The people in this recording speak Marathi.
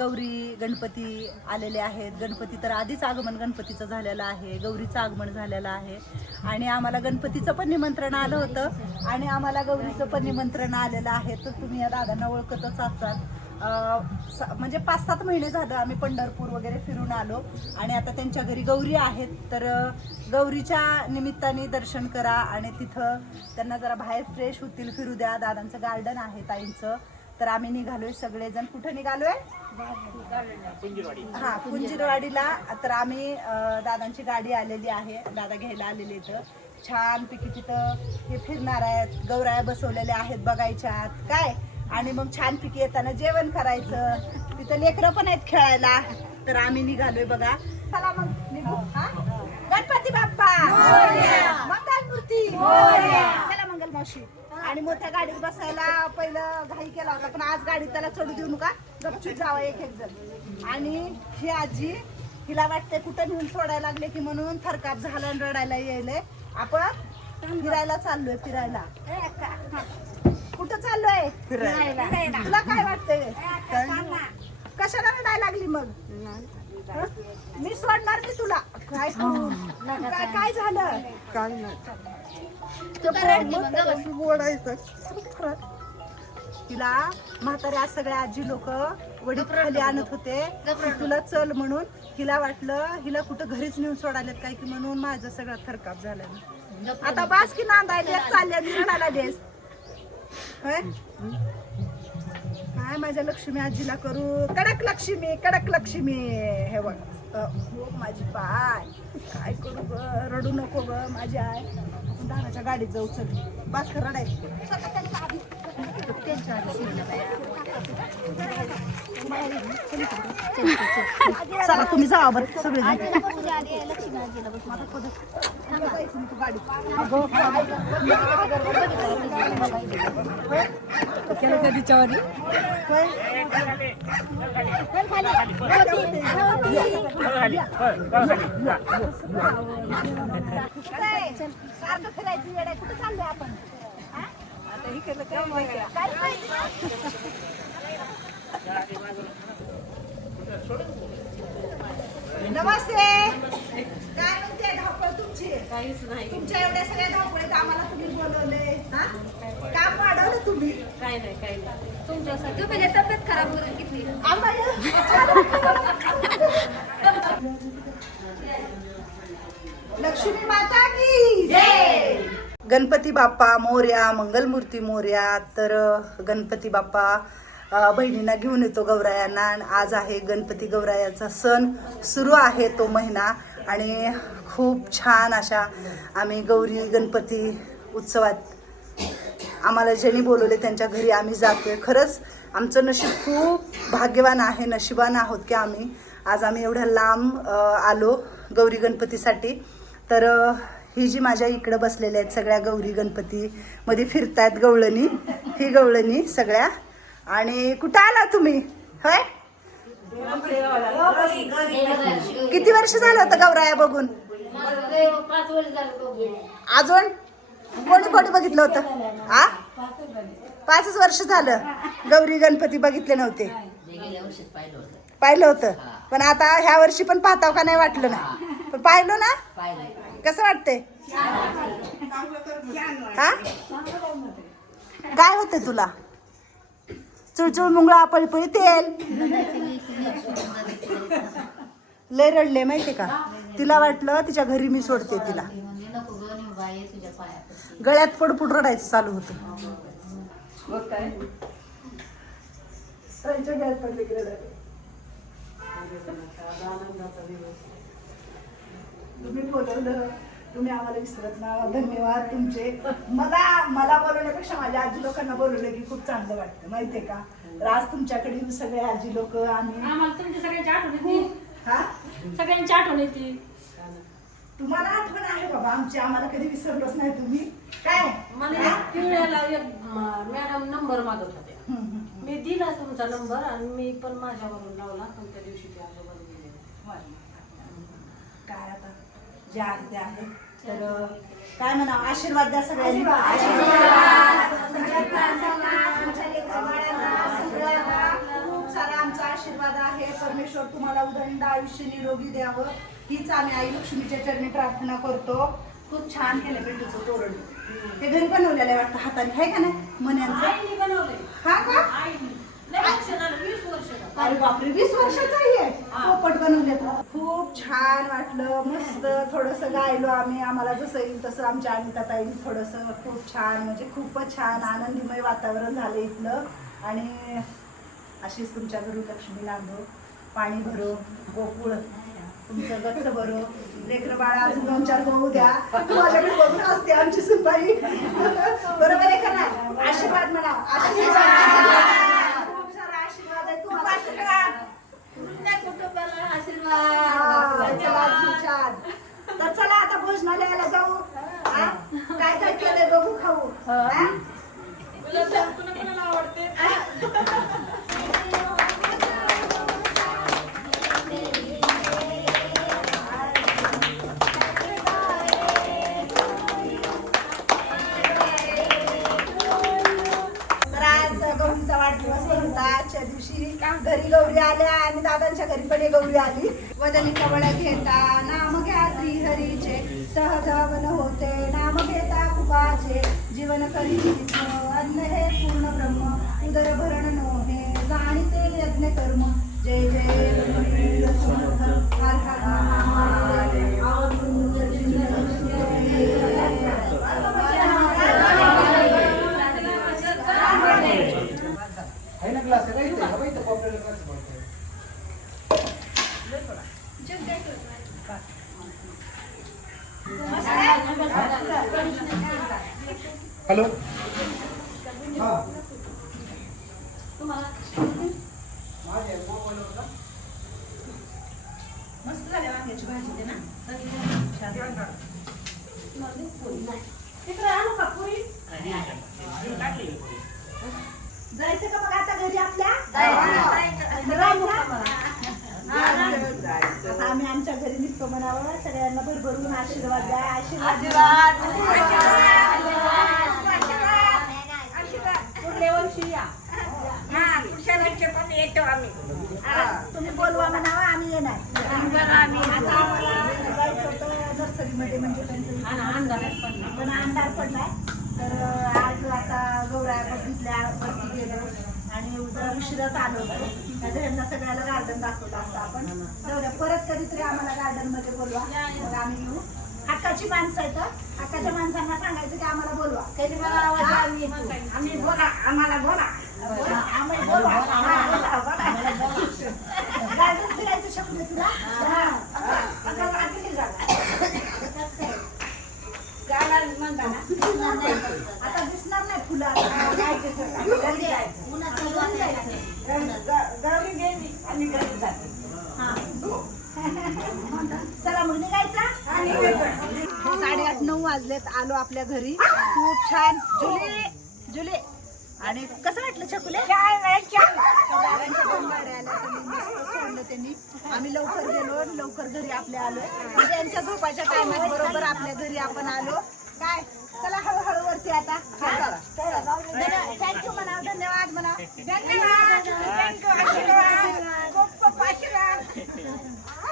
गौरी गणपती आलेले आहेत. गणपती तर आधीच आगमन गणपतीचं झालेलं आहे. गौरीचं आगमन झालेलं आहे. आणि आम्हाला गणपतीचं पण निमंत्रण आलं होतं. आणि आम्हाला गौरीचं पण निमंत्रण आलेलं आहे. तर तुम्ही या दादांना ओळखतच असाल. स- म्हणजे पाच सात महिने झालं आम्ही पंढरपूर वगैरे फिरून आलो. आणि आता त्यांच्या घरी गौरी आहेत. तर गौरीच्या निमित्ताने दर्शन करा. आणि तिथं त्यांना जरा बाहेर फ्रेश होतील फिरू द्या. दादांचं गार्डन आहे ताईंचं. तर आम्ही निघालोय सगळेजण. कुठं निघालोय? हा कुंजीरवाडीला तर आम्ही दादांची गाडी आलेली आहे. दादा घ्यायला आलेले इथं. छान पैकी तिथं हे फिरणार आहेत. गौराया बसवलेल्या आहेत बघायच्यात काय? आणि मग छान पैकी येताना जेवण करायचं. तिथं लेकरं पण आहेत खेळायला. तर आम्ही निघालोय बघा. चला मग निघू. हा? गणपती बाप्पा! मंगल मूर्ती चला मंगल मावशी. आणि मोठ्या गाडीत बसायला पहिलं घाई केला होता पण आज गाडीत त्याला चढू देऊ नका गपचूप जावा एक एक जण. आणि ही आजी हिला वाटते कुठं नेऊन सोडायला लागले की म्हणून थरकाप झालं आणि रडायला यायले. आपण फिरायला चाललोय फिरायला. कुठं चाललोय? फिरायला. तुला काय वाटतंय? कशाला रडायला लागली मग? मी सोडणार मी तुला? काय करू? काय काय झालं? काय नाही. तिला म्हाताऱ्या सगळ्या आजी लोक वडील खाली आणत होते. की तुला चल म्हणून हिला वाटलं हिला कुठं घरीच नेऊन सोडायला काय की म्हणून माझं सगळं थरकाप झालं. आता बास की नांदायला चालल्या रडायला देस? काय माझ्या लक्ष्मी आजीला करू? कडक लक्ष्मी कडक लक्ष्मी हे बघ. हो माझी पाय काय करू ग? रडू नको ग माझी आय आपण दादाच्या गाडीत जाऊ चल. बास कर रडायचं चला तुम्ही जावा बरं सगळे आपण हा? आता हे केलं काय माहिती आहे? काय माहिती? नमस्ते काय म्हणते धावपळ तुमची काहीच नाही. तुमच्या एवढ्या सगळ्या धावपळीत आम्हाला तुम्ही बोलवले हा? काम वाढवलं तुम्ही? काही नाही काही नाही. तुमच्यासाठी. तुम्ही तब्येत खराब करून घेतली? लक्ष्मी माता की गणपती बाप्पा मोर्या मंगलमूर्ती मोर्या. तर गणपती बाप्पा बहिणींना घेऊन येतो गौरायांना. आज आहे गणपती गौरायाचा सण सुरू आहे तो महिना. आणि खूप छान अशा आम्ही गौरी गणपती उत्सवात आम्हाला ज्यांनी बोलवले त्यांच्या घरी आम्ही जातोय. खरंच आमचं नशीब खूप भाग्यवान आहे नशिबान आहोत की आम्ही. आज आम्ही एवढ्या लांब आलो गौरी गणपतीसाठी. तर ही जी माझ्या इकडं बसलेल्या आहेत सगळ्या गौरी गणपतीमध्ये फिरतायत गवळणी ही गवळणी सगळ्या. आणि कुठं आला तुम्ही? होय? किती वर्ष झालं होतं गौराया बघून? अजून? कोणी कोणी बघितलं होतं? आ पाचच वर्ष झालं. गौरी गणपती बघितले नव्हते. पाहिलं होतं. पण आता ह्या वर्षी पण पाहताव का नाही वाटलं ना पण पाहिलं ना? कसं वाटतंय? हा? काय होतं तुला? चुळचुळ मुंगळा पळपळी तेल लय रडले माहिती का? तिला वाटलं तिच्या घरी मी सोडते तिला. गळ्यात पडपुड रडायचं चालू होतं. तुम्ही आम्हाला विसरत ना. धन्यवाद तुमचे. मला मला बोलवण्यापेक्षा माझ्या आजी लोकांना बोलवलं की खूप चांगलं वाटतं माहितीये का? तर आज तुमच्याकडे सगळे आजी लोक आम्ही आम्हाला तुमची सगळ्यांची आठवण येते. हा? सगळ्यांची आठवण येते. तुम्हाला आठवण आहे बाबा आमची आम्हाला कधी विसरलोच नाही तुम्ही. काय? मला एक एक मॅडम नंबर मागत होत्या हम्म, हम्म. मी दिला तुमचा नंबर आणि मी पण माझ्यावरून लावला पण त्या दिवशी ते आजोबा गेले. काय आता? जे आहे ते आहे. तर काय म्हणा आशीर्वाद द्या सगळ्यांनी. खूप सारा आमचा आशीर्वाद आहे. परमेश्वर तुम्हाला उदंड आयुष्य निरोगी द्यावं. हीच आम्ही आई लक्ष्मीच्या चरणी प्रार्थना करतो. खूप छान केलं पेटूचं तोरण हे घरी बनवलेलं आहे वाटतं हाताने. आहे का नाही? मन्यांचं हा का आईने लय वर्ष झालं वीस वर्ष झालं अरे बापरे वीस आहे. पोपट बनवले खूप छान वाटलं मस्त थोडस गायलो आम्ही. आम्हाला जसं येईल तसं आमच्या अनिताताईने थोडस खूप छान म्हणजे खूपच छान आनंदीमय वातावरण झालं इथलं. आणि अशीच तुमच्या घरी लक्ष्मी नांदो पाणी भरो गोकुळ तुमचं गच्च भरो. लेकरं बाळा अजून दोन चार होऊ द्या. माझ्याकडे बघून असते आमची सुनबाई. बरोबर आहे का नाही? आशीर्वाद म्हणा आशीर्वाद खूप सारा आशीर्वाद आहे खूप आशीर्वाद पुण्य कुटुंबाला हा, आशीर्वाद चला, छान. तर चला आता भोजनालयाला जाऊ हा? काय केलंय बघू खाऊ. हा? तर आज गौरीचा वाढदिवस होता आजच्या दिवशी घरी गौरी आल्या आणि दादांच्या घरी पण एक गौरी आली. वदनी कवळ घेता नाम घ्या श्रीहरीचे सहजवन होते. नाम घेता कुपाचे जीवन करी अन्न हे पूर्ण ब्रह्म यज्ञ कर्म जय जय रघुवीर समर्थ हर हर महादेव आहे ना ग्लास आहे का इथे? इथं कॉपऱ्याला glass पडतोय. हॅलो हा? मस्त झाल्या वांग्याची भाजी ते ना जायचं का मग आता घरी आपल्या जायचं. आम्ही आमच्या घरी निघतो म्हणावं सगळ्यांना भरभरून आशीर्वाद द्या आशीर्वाद या. तुम्ही बोलवा म्हणावं आम्ही येणार. आता आम्हाला जायचं होतं नर्सरीमध्ये म्हणजे त्यांचं पण अंधार पडलाय. तर आज आता गौराया बघितल्या वरती गेलो. आणि जरा उशिराच आलो होतो. सगळ्याला गार्डन दाखवलं असतं आपण. जाऊ द्या परत कधीतरी आम्हाला गार्डनमध्ये बोलवा. मग आम्ही येऊ. हक्काची माणसं आहेत हक्काच्या माणसांना सांगायचं की आम्हाला बोलवा. कधी मला आवाज आम्ही. आम्ही बोला आम्हाला बोला. बोला, आम्हाला बोलवा हा, बोला, बोला. फिरायचं शकलं तुला हा. आता आता किती झालं? गावाला म्हणता ना. दिसणार नाही. आता दिसणार नाही फुलं आता काय ते तर. घरी जायचं. उन्हाचं वर जायचं. गौरी गेली आणि घरी जाते हा. चला मग निघायचा साडेआठ नऊ वाजलेत आलो आपल्या घरी. खूप छान. जुले जुले आणि कसं वाटलं छकुले? त्यांनी मस्त सोडलं त्यांनी. आम्ही लवकर गेलो लवकर घरी आपल्या आलो त्यांच्या झोपाच्या टायमात बरोबर आपल्या घरी आपण आलो. काय? चला हळूहळू वरती आता. थँक्यू म्हणा धन्यवाद म्हणा धन्यवाद.